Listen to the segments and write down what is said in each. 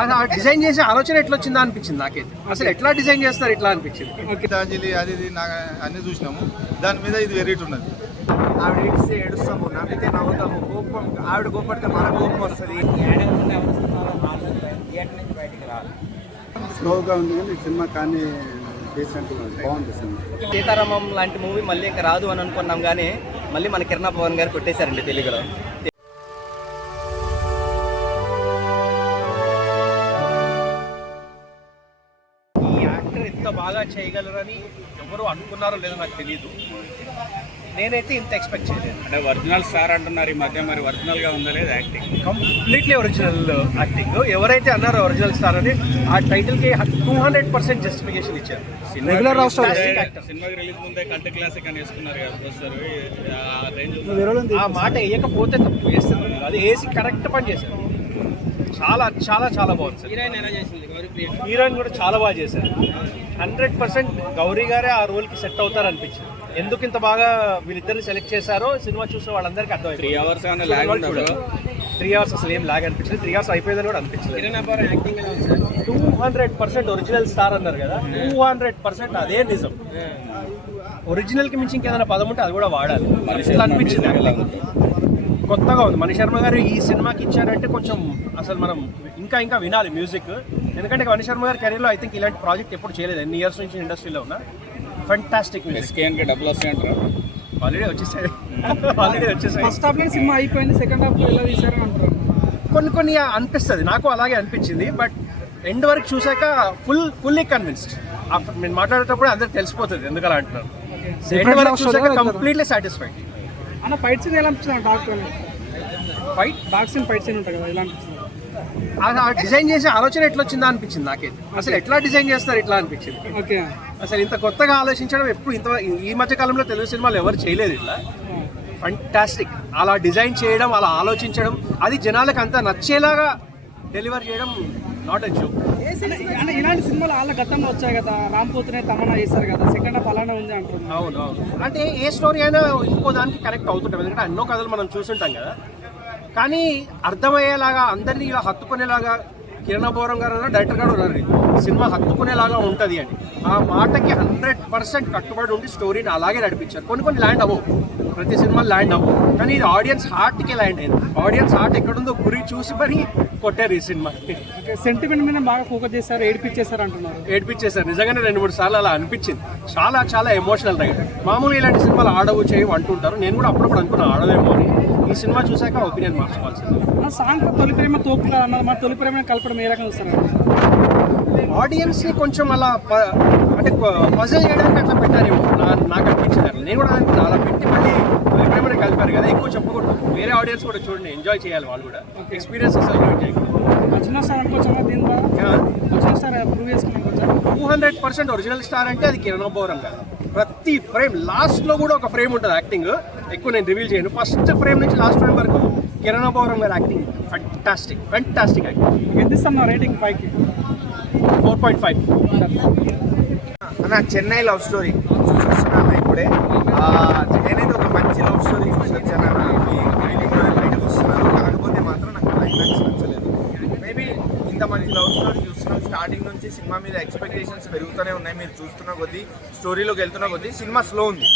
అది ఆ డిజైన్ చేసే ఆలోచన ఎట్లా వచ్చిందా అనిపించింది నాకైతే. అసలు ఎట్లా డిజైన్ చేస్తారు ఇట్లా అనిపించింది. గీతాంజలి అది ఇది అన్ని చూసినాము, దాని మీద ఇది వెరైటీ ఉన్నది. ఆవిడ ఏడిస్తే ఏడుస్తాము, నవ్వితే నవ్వుతాము, కోపం ఆవిడ కోపడితే మన కోపం వస్తుంది. స్లోగా ఉంది కానీ సినిమా కానీ డీసెంట్ బాగుంది సినిమా. సీతారామం లాంటి మూవీ మళ్ళీ ఇంకా రాదు అని అనుకున్నాం, కానీ మళ్ళీ మన కిరణ్ పవన్ గారు కొట్టేశారండి తెలుగులో. ఈ యాక్టర్ ఎంత బాగా చేయగలరని ఎవరు అనుకున్నారో లేదో నాకు తెలియదు. నేనైతే ఇంత ఎక్స్పెక్ట్ చేయలేదు. అంటే ఒరిజినల్ స్టార్ అంటున్నారు ఈ మధ్య, మరి ఒరిజినల్ గా ఉందా లేదా యాక్టింగ్? Completely original acting. ఎవరైతే అన్నారో ఒరిజినల్ స్టార్ అని ఆ టైటిల్ కి 200% జస్టిఫికేషన్ ఇచ్చారు. సినిమాకి రిలీజ్ ముందే కల్ట్ క్లాసిక్ అని వేసుకున్నారు కదా ప్రొఫెసర్. ఆ మాట వేయకపోతే తప్పు, వేస్తారు. అది వేసి కరెక్ట్ పని చేశారు. చాలా చాలా చాలా బాగుంది. హీరోయిన్ కూడా చాలా బాగా చేశారు. 100% గౌరీ గారే ఆ రోల్ కి సెట్ అవుతారు అనిపించింది. ఎందుకు ఇంత బాగా వీళ్ళిద్దరిని సెలెక్ట్ చేశారో సినిమా చూసిన వాళ్ళందరికీ అర్థమైంది. 3 hours 3 hours అసలు ఏం లాగ్ అనిపించింది. 3 hours అయిపోయిందని కూడా అనిపించింది. 200% ఒరిజినల్ స్టార్ అన్నారు కదా, 200% అదే నిజం. ఒరిజినల్ కి మించి ఇంకేదైనా పదం ఉంటే అది కూడా వాడాలి. అట్లా అనిపించింది. కొత్తగా ఉంది. మణి శర్మ గారు ఈ సినిమాకి ఇచ్చారంటే కొంచెం అసలు మనం ఇంకా వినాలి మ్యూజిక్. ఎందుకంటే మణి శర్మ గారి కెరీర్లో ఐ థింక్ ఇలాంటి ప్రాజెక్ట్ ఎప్పుడు చేయలేదు. ఎన్ని ఇయర్స్ నుంచి ఇండస్ట్రీలో ఉన్నా. Fantastic music. డబ్బులు వస్తాయంటారా? ఆల్రెడీ వచ్చేసాయి. ఫస్ట్ హాఫ్ లో సినిమా అయిపోయింది, సెకండ్ హాఫ్ లో ఎలా తీసారని అంటారు. కొన్ని అనిపిస్తుంది, నాకు అలాగే అనిపించింది. బట్ ఎండ్ వరకు చూసాక ఫుల్లీ కన్విన్స్డ్. నేను మాట్లాడేటప్పుడు అందరికి తెలిసిపోతుంది ఎందుకు అలా అంటున్నారు. ఎండ్ వరకు చూసాక కంప్లీట్లీ సాటిస్ఫైడ్. అన్న ఫైట్ సీన్ ఎలా అనిపిస్తుంది? డాక్టర్ డాక్ సీన్ ఫైట్ సీన్ ఉంటుంది కదా, ఎలా అనిపిస్తుంది? ఆ డిజైన్ చేసే ఆలోచన ఎట్లా వచ్చిందా అనిపించింది నాకైతే. అసలు ఎట్లా డిజైన్ చేస్తారు ఇట్లా అనిపించింది. ఓకే, అసలు ఇంత కొత్తగా ఆలోచించడం ఎప్పుడు ఈ మధ్య కాలంలో తెలుగు సినిమాలు ఎవరు చేయలేదు ఇట్లా. ఫంటాస్టిక్. అలా డిజైన్ చేయడం, అలా ఆలోచించడం, అది జనాలకు అంతా నచ్చేలాగా డెలివర్ చేయడం నాట్ ఎ జోక్. అంటే ఇలాంటి సినిమాలు వాళ్ళ గతంలో వచ్చాయి కదా, రాంపోతునే తమన్నా చేశారు కదా, సెకండ్ హాఫ్ అలానే ఉంది అంటున్నారు. అవును. అంటే ఏ స్టోరీ అయినా ఇంకో దానికి కనెక్ట్ అవుతుంటాం, ఎందుకంటే ఎన్నో కథలు మనం చూసుంటాం కదా. కానీ అర్థమయ్యేలాగా, అందరినీ ఇలా హత్తుకునేలాగా కిరణ్ బోరం గారు డైరెక్టర్ గారు ఉన్నారు, సినిమా హత్తుకునేలాగా ఉంటుంది అని. ఆ మాటకి 100% కట్టుబడి ఉండి స్టోరీని అలాగే నడిపించారు. కొన్ని ల్యాండ్ అవ్వవు, ప్రతి సినిమా ల్యాండ్ అవ్వవు, కానీ ఇది ఆడియన్స్ హార్ట్కి ల్యాండ్ అయింది. ఆడియన్స్ హార్ట్ ఎక్కడుందో గురి చూసి మరి కొట్టారు ఈ సినిమా. సెంటిమెంట్ మీద బాగా ఫోకస్ చేశారు, ఏడిపించేశారు అంటున్నారు. ఏడిపించేశారు నిజంగానే. 2-3 సార్లు అలా అనిపించింది. చాలా చాలా ఎమోషనల్ రైడ్. మామూలుగా ఇలాంటి సినిమాలు ఆడవు చేయవు అంటుంటారు. నేను కూడా అప్పుడప్పుడు అనుకున్నా ఆడవేమో అని. ఈ సినిమా చూసాక ఒపీనియన్ మార్చుకోవాల్సింది. సాంగ్ తొలి ప్రేమ తోపుగా అన్నది, మా తొలి ప్రేమ కలపడం ఏ రకంగా వస్తారు? ఆడియన్స్ని కొంచెం అలా అంటే పజిల్ చేయడానికి అట్లా పెట్టారేమో నాకు అనిపించింది. నేను కూడా అనుకున్నా అలా పెట్టి మళ్ళీ తొలి ప్రేమని కలిపారు కదా, ఎక్కువ చెప్పకూడదు. వేరే ఆడియన్స్ కూడా చూడండి, ఎంజాయ్ చేయాలి వాళ్ళు కూడా. ఎక్స్పీరియన్స్ అసలు ఎంజాయ్ చేయకూడదు. చిన్న స్టార్ అనుకోవచ్చా దీని ద్వారా? చిన్న స్టార్ ప్రూవ్ చేసుకున్నాం. 200% ఒరిజినల్ స్టార్ అంటే అది కిరణ్ బోరం గారు. ప్రతి ఫ్రేమ్ లాస్ట్లో కూడా ఒక ఫ్రేమ్ ఉంటుంది యాక్టింగ్. ఎక్కువ నేను రివీల్ చేయను. ఫస్ట్ ఫ్రేమ్ నుంచి లాస్ట్ ఫ్రేమ్ వరకు కిరణ్ బోరం గారు యాక్టింగ్ ఫెంటాస్టిక్ యాక్టింగ్. ఎంత ఇస్తాం రేటింగ్? 5కి 4.5. అన్న చెన్నై లవ్ స్టోరీ చూస్తున్నాను ఇప్పుడే. నేనైతే ఒక మంచి లవ్ స్టోరీ చూసి వచ్చాను. ఫీలింగ్లో బయటకు వస్తున్నాను. కాకపోతే మాత్రం నాకు క్లైమాక్స్ నచ్చలేదు. మేబీ ఇంత మంచి లవ్ స్టోరీ చూస్తున్నాం, స్టార్టింగ్ నుంచి సినిమా మీద ఎక్స్పెక్టేషన్స్ పెరుగుతూనే ఉన్నాయి. మీరు చూస్తున్న కొద్దీ, స్టోరీలోకి వెళ్తున్న కొద్దీ సినిమా స్లో ఉంది.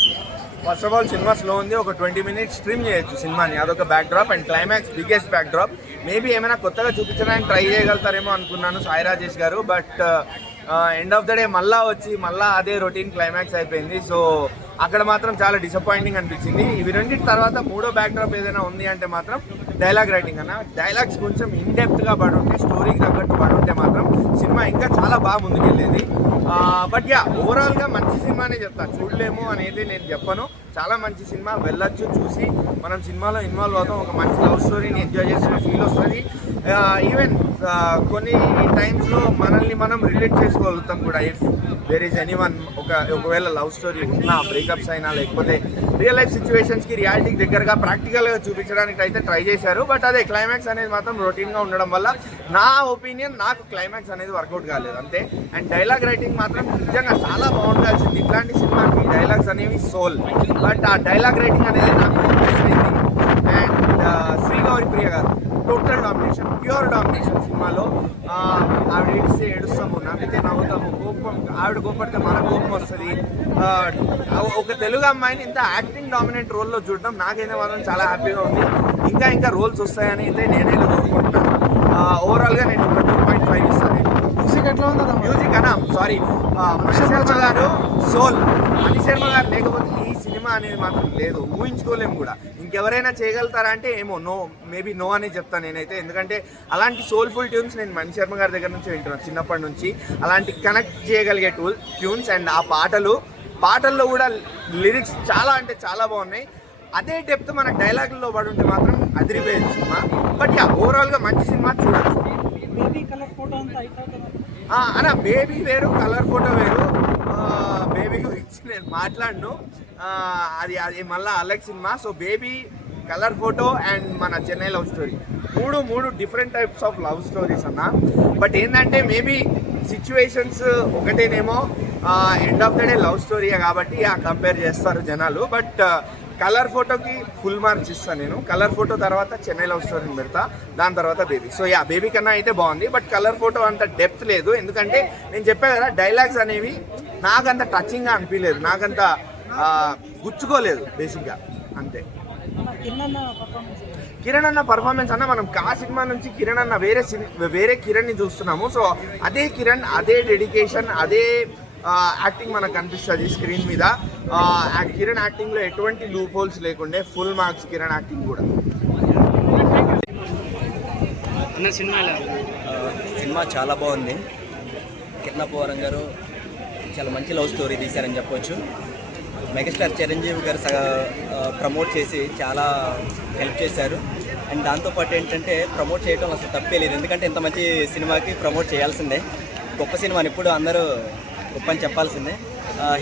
First of all cinema slow ఉంది. ఒక 20 minutes స్ట్రీమ్ చేయొచ్చు సినిమాని, అదొక back drop. And climax biggest back drop. Maybe ఏమైనా కొత్తగా చూపించడానికి ట్రై చేయగలుగుతారేమో అనుకున్నాను సాయి రాజేష్ గారు. But end of the day మళ్ళా అదే రొటీన్ క్లైమాక్స్ అయిపోయింది. సో అక్కడ మాత్రం చాలా డిసప్పాయింటింగ్ అనిపించింది. ఇవి రెండింటి తర్వాత మూడో బ్యాక్ డ్రాప్ ఏదైనా ఉంది అంటే మాత్రం డైలాగ్ రైటింగ్ అన్న. డైలాగ్స్ కొంచెం ఇన్డెప్త్గా పడి ఉంటే, స్టోరీకి తగ్గట్టు పడి ఉంటే మాత్రం సినిమా ఇంకా చాలా బాగా ముందుకెళ్ళేది. బట్ యా, ఓవరాల్గా మంచి సినిమానే చెప్తాను, చూడలేము అనేది నేను చెప్పను. చాలా మంచి సినిమా, వెళ్ళొచ్చు, చూసి మనం సినిమాలో ఇన్వాల్వ్ అవుతాం. ఒక మంచి లవ్ స్టోరీని ఎంజాయ్ చేసిన ఫీల్ వస్తుంది. ఈవెన్ కొన్ని టైమ్స్లో మనల్ని మనం రిలేట్ చేసుకోగలుగుతాం కూడా. ఇఫ్ దేర్ ఈజ్ ఎనీవన్, ఒకవేళ లవ్ స్టోరీ ఉన్నా, బ్రేకప్స్ అయినా, లేకపోతే రియల్ లైఫ్ సిచ్యువేషన్స్కి, రియాలిటీకి దగ్గరగా ప్రాక్టికల్గా చూపించడానికి అయితే ట్రై చేశారు. బట్ అదే క్లైమాక్స్ అనేది మాత్రం రొటీన్గా ఉండడం వల్ల నా ఒపీనియన్, నాకు క్లైమాక్స్ అనేది వర్కౌట్ కాలేదు అంతే. అండ్ డైలాగ్ రైటింగ్ మాత్రం నిజంగా చాలా బాగుండాల్సింది. ఇట్లాంటి సినిమాకి డైలాగ్స్ అనేవి సోల్. బట్ ఆ డైలాగ్ రైటింగ్ అనేది నాకు మిస్ అయింది. అండ్ శ్రీ గౌరీ ప్రియ గారు టోటల్ డామినేషన్, ప్యూర్ డామినేషన్ సినిమాలో. ఏడిస్తే ఏడుస్తాము, నవ్వితే నవ్వుతాము, కోపం ఆవిడ కోపడితే మన కోపం వస్తుంది. ఒక తెలుగు అమ్మాయిని ఇంత యాక్టింగ్ డామినెంట్ రోల్లో చూడడం నాకైతే మాత్రం చాలా హ్యాపీగా ఉంది. ఇంకా రోల్స్ వస్తాయని అయితే నేనైతే కోరుకుంటున్నాను. ఓవరాల్గా నేను ఒక 2.5 ఇస్తాను. మ్యూజిక్ ఎట్లా ఉందా? మ్యూజిక్ అన్నా సారీ, మణిశర్మ గారు సోల్. మణిశర్మ గారు లేకపోతే ఈ సినిమా అనేది మాత్రం లేదు, ఊహించుకోలేము కూడా. ఇంకెవరైనా చేయగలుగుతారా అంటే ఏమో మేబీ నో అని చెప్తాను నేనైతే. ఎందుకంటే అలాంటి సోల్ఫుల్ ట్యూన్స్ నేను మణిశర్మ గారి దగ్గర నుంచి వింటున్నాను చిన్నప్పటి నుంచి. అలాంటి కనెక్ట్ చేయగలిగే ట్యూన్స్ అండ్ ఆ పాటల్లో కూడా లిరిక్స్ చాలా అంటే చాలా బాగున్నాయి. అదే డెప్త్ మన డైలాగుల్లో పడి ఉంటే మాత్రం అదిరిపోయేది సినిమా. బట్ ఓవరాల్గా మంచి సినిమా చూడచ్చు. అన్న బేబీ వేరు, కలర్ ఫోటో వేరు. బేబీ గురించి నేను మాట్లాడను, అది మళ్ళీ అలెక్ cinema. So baby, colour photo and మన చెన్నై లవ్ స్టోరీ, మూడు different types of love stories అన్న. బట్ ఏంటంటే మేబీ సిచ్యువేషన్స్ ఒకటేనేమో, end of the day love స్టోరీయే కాబట్టి కంపేర్ చేస్తారు జనాలు. బట్ కలర్ ఫోటోకి ఫుల్ మార్క్స్ ఇస్తాను నేను. కలర్ ఫోటో తర్వాత చెన్నై లవ్ స్టోరీని పెడతా, దాని తర్వాత బేబీ. సో బేబీ కన్నా అయితే బాగుంది. బట్ కలర్ ఫోటో అంత డెప్త్ లేదు. ఎందుకంటే నేను చెప్పాను కదా, డైలాగ్స్ అనేవి నాకంత టచింగ్గా అనిపించలేదు, నాకంత గుచ్చుకోలేదు బేసిక్గా, అంతే. కిరణ్ అన్న పర్ఫార్మెన్స్ అన్న, మనం కా సినిమా నుంచి కిరణ్ అన్న వేరే కిరణ్ని చూస్తున్నాము. సో అదే కిరణ్, అదే డెడికేషన్, అదే యాక్టింగ్ మనకు కనిపిస్తుంది స్క్రీన్ మీద. కిరణ్ యాక్టింగ్లో ఎటువంటి లూప్ హోల్స్ లేకుండే, ఫుల్ మార్క్స్ కిరణ్ యాక్టింగ్ కూడా. సినిమా చాలా బాగుంది. కిరణ్ పోవరం గారు చాలా మంచి లవ్ స్టోరీ తీశారని చెప్పొచ్చు. మెగాస్టార్ చిరంజీవి గారు ప్రమోట్ చేసి చాలా హెల్ప్ చేశారు. అండ్ దాంతోపాటు ఏంటంటే ప్రమోట్ చేయడం అసలు తప్పే లేదు, ఎందుకంటే ఇంత మంచి సినిమాకి ప్రమోట్ చేయాల్సిందే. గొప్ప సినిమాని ఎప్పుడు అందరూ గొప్ప అని చెప్పాల్సిందే.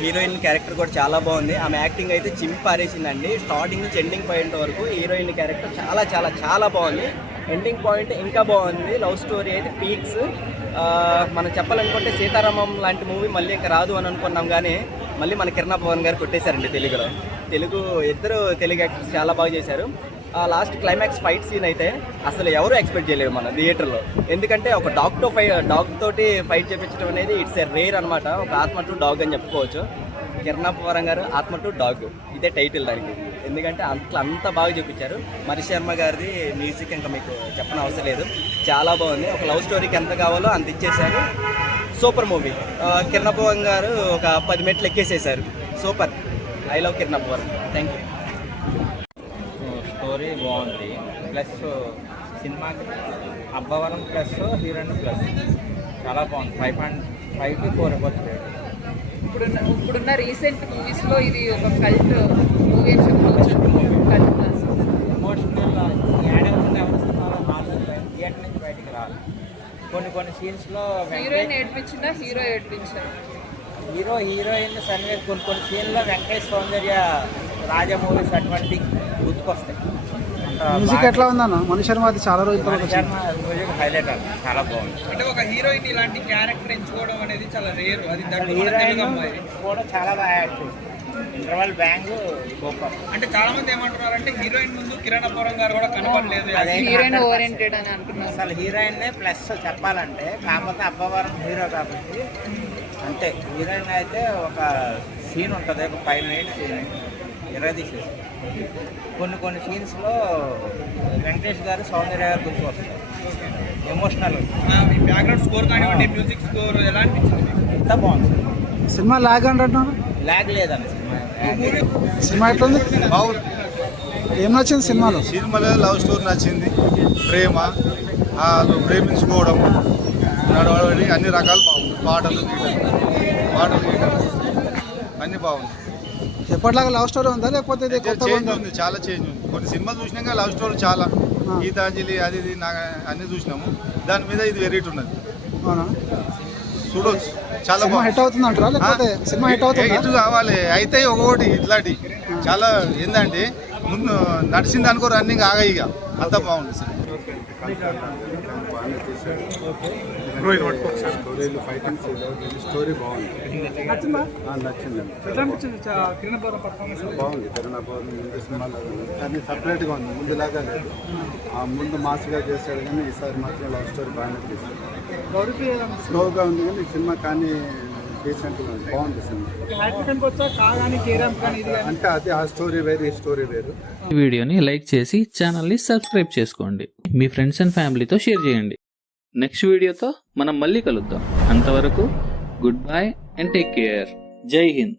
హీరోయిన్ క్యారెక్టర్ కూడా చాలా బాగుంది. ఆమె యాక్టింగ్ అయితే చింపారేసిందండి. స్టార్టింగ్ నుంచి ఎండింగ్ పాయింట్ వరకు హీరోయిన్ క్యారెక్టర్ చాలా చాలా చాలా బాగుంది. ఎండింగ్ పాయింట్ ఇంకా బాగుంది. లవ్ స్టోరీ అయితే పీక్స్. మనం చెప్పాలనుకుంటే సీతారామం లాంటి మూవీ మళ్ళీ ఇంకా రాదు అని అనుకున్నాం, కానీ మళ్ళీ మన కిరణ్ పవన్ గారు కొట్టేశారండి తెలుగులో. ఇద్దరు తెలుగు యాక్టర్స్ చాలా బాగా చేశారు. లాస్ట్ క్లైమాక్స్ ఫైట్ సీన్ అయితే అసలు ఎవరు ఎక్స్పెక్ట్ చేయలేరు మన థియేటర్లో. ఎందుకంటే ఒక డాగ్ తోటి ఫైట్ చేయించడం అనేది ఇట్స్ ఎ రేర్ అనమాట. ఒక ఆత్మ టు డాగ్ అని చెప్పుకోవచ్చు. కిరణ్ పవన్ గారు ఆత్మ టు డాగ్, ఇదే టైటిల్ దానికి. ఎందుకంటే అంత బాగా చూపించారు. మణిశర్మ గారిది మ్యూజిక్ ఇంకా మీకు చెప్పని అవసరం లేదు, చాలా బాగుంది. ఒక లవ్ స్టోరీకి ఎంత కావాలో అంత ఇచ్చేశారు. Super movie. కిరణ్ పవన్ గారు ఒక 10 మెట్లు ఎక్కేసేశారు. Super. I love Kiran Pavan. Thank you. Story బాగుంది, ప్లస్ సినిమాకి అబ్బవరం ప్లస్ హీరోయిన్ ప్లస్ చాలా బాగుంది. 5.5 కి 4 ఇవ్వచ్చు. ఇప్పుడున్న రీసెంట్ మూవీస్లో ఇది ఒక కల్ట్ మూవీ అని చెప్పవచ్చు. Cult class. ఎమోషనల్ యాడ్ అవుతుంది. ఎవరి సినిమాలో థియేటర్ నుంచి బయటికి రావాలి. కొన్ని సీన్స్లో హీరోయిన్ ఏడ్పించిందా, హీరో ఏడ్పించారు? హీరోయిన్ సన్వే కొన్ని సీన్లో వెంకటేష్ సౌందర్య రాజా మూవీస్ అటువంటి గుర్తుకొస్తాయి. మ్యూజిక్ ఎట్లా ఉందన్న? మణిశర్మ అది చాలా రోజుల తర్వాత మ్యూజిక్ హైలైట్ అన్న, చాలా బాగుంది. అంటే ఒక హీరోయిన్ ఇలాంటి క్యారెక్టర్ ఎంచుకోవడం అనేది చాలా రేరు. అది హీరోయిన్ కూడా చాలా బాగా యాక్ట్ చేసింది. Interval bang super. అంటే చాలా మంది ఏమంటున్నారంటే హీరోయిన్ ముందు కిరణ్ పవన్ గారు కూడా కనపడలేదు, హీరోయిన్ ఓరియంటెడ్ అని అనుకున్నారు. అసలు హీరోయిన్ ప్లస్ చెప్పాలంటే, కాకపోతే అబ్బవరం హీరో కాబట్టి అంతే. హీరోయిన్ అయితే ఒక సీన్ ఉంటుంది, ఒక 5 minutes సీన్ తీసేసి. కొన్ని సీన్స్లో వెంకటేష్ గారు సౌందర్య గారు గుర్తు వస్తారు. ఎమోషనల్. మీ బ్యాక్గ్రౌండ్ స్కోర్ కానివ్వండి, మ్యూజిక్ స్కోర్ ఎలా అనిపించింది? ఎంత బాగుంది. సినిమా లాగ్ అంటున్నారు. లాగ్ లేదండి సినిమా ఎట్లుంది? బాగుంది. ఏం నచ్చింది సినిమాలో? సినిమాలో లవ్ స్టోరీ నచ్చింది, ప్రేమ, వాళ్ళు ప్రేమించుకోవడం, నడవడి, అన్ని రకాలు బాగుంది. పాటలు గీటలు అన్నీ బాగుంది. ఎప్పటిలాగా లవ్ స్టోరీ ఉందా లేకపోతే ఇది కొత్తగా చేంజ్ ఉందా? ఉంది, చాలా చేంజ్ ఉంది. కొన్ని సినిమాలు చూసినాక లవ్ స్టోరీ చాలా, గీతాంజలి అది ఇది అన్నీ చూసినాము. దాని మీద ఇది వెరైటీ ఉన్నది. అవునా? చూడవచ్చు, చాలా సినిమా హిట్ అవుతుంది అంటారా లేకపోతే సినిమా హిట్ అవుతుంది? హిట్ కావాలి అయితే ఒక్కొక్కటి ఇట్లాంటి చాలా ఏంటంటే ముందు నడిచింది అనుకో రన్నింగ్ ఆగా ఇక అంతా బాగుంది. బాగానే తీశాడు. స్టోరీలు ఫైటింగ్స్ స్టోరీ బాగుంది. నచ్చిందా? నచ్చిందండి. ఎట్లా అనిపించింది కిరణ్ అబ్బవరం పర్ఫార్మెన్స్? బాగుంది. కరుణాభవన్ ముందు సినిమాలో కానీ సపరేట్గా ఉంది, ముందులాగా లేదు. ఆ ముందు మాస్గా చేశాడు కానీ ఈసారి మాత్రం లవ్ స్టోరీ బాగానే తీశాడు. గౌరీకి స్లోగా ఉంది కానీ ఈ సినిమా కానీ డీసెంట్గా ఉంది, బాగుంది సినిమా. హ్యాట్రిక్ అనుకోవచ్చా? కానీ కేరామ్ కానీ ఇది కానీ అంటే అది ఆ స్టోరీ వేరు, ఈ స్టోరీ వేరు. ఈ వీడియోని లైక్ చేసి ఛానల్ని సబ్స్క్రైబ్ చేసుకోండి. మీ ఫ్రెండ్స్ అండ్ ఫ్యామిలీతో షేర్ చేయండి. నెక్స్ట్ వీడియోతో మనం మళ్ళీ కలుద్దాం. అంతవరకు good bye and take care. జై హింద్.